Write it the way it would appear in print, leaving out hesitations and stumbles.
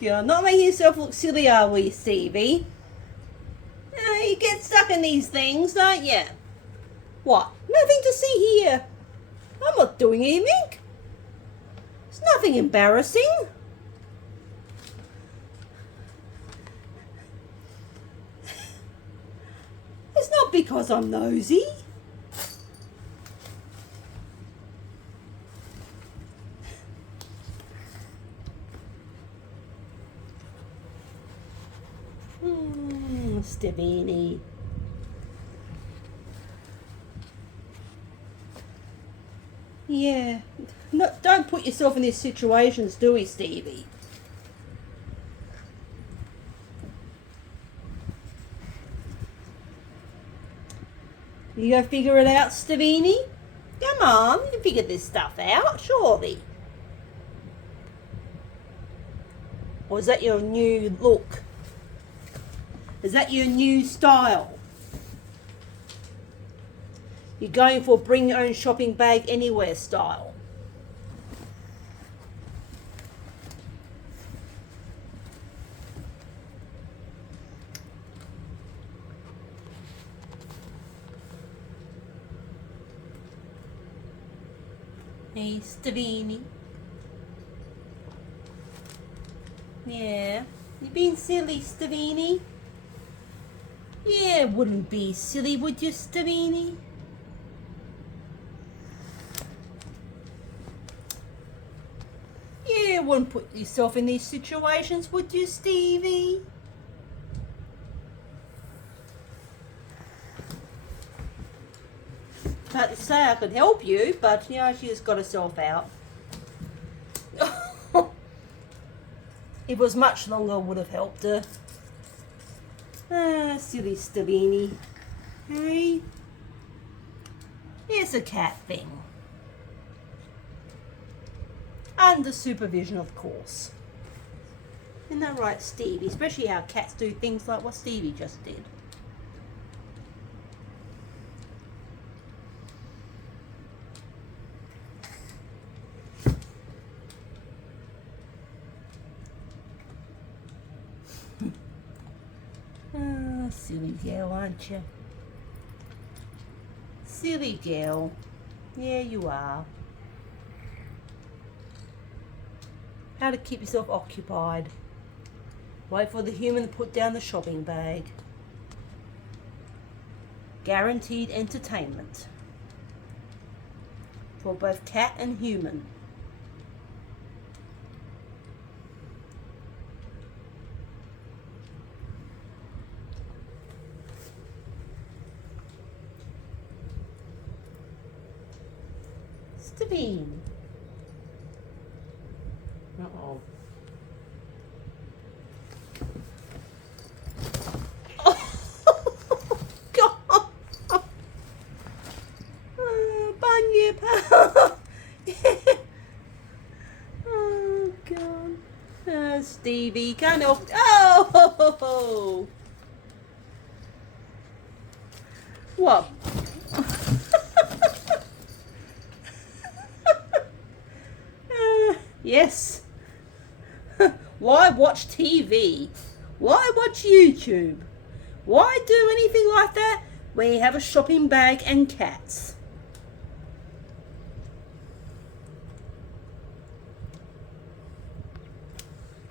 God, not making yourself look silly, are we, Stevie? You get stuck in these things, don't you? What? Nothing to see here. I'm not doing anything. It's nothing embarrassing. It's not because I'm nosy. Stevie. Yeah. No, don't put yourself in these situations, do we, Stevie? You go figure it out, Stevie? Come on, you can figure this stuff out, surely. Or is that your new look? Is that your new style? You're going for bring your own shopping bag anywhere style. Hey, Stevie. Yeah, you being silly, Stevie? Yeah, wouldn't be silly, would you, Stevie? Yeah, wouldn't put yourself in these situations, would you, Stevie? About to say I could help you, but you know, she just got herself out. If it was much longer, I would have helped her. Ah, silly Stevie. Hey? It's a cat thing. Under supervision, of course. Isn't that right, Stevie? Especially how cats do things like what Stevie just did. Silly girl, aren't you? Silly girl. Yeah, you are. How to keep yourself occupied. Wait for the human to put down the shopping bag. Guaranteed entertainment. For both cat and human. Stevie. Uh-oh. Oh, God. Bunyip. Oh, God. Stevie, can't help. Oh! What? Yes. Why watch TV? Why watch YouTube? Why do anything like that when you have a shopping bag and cats?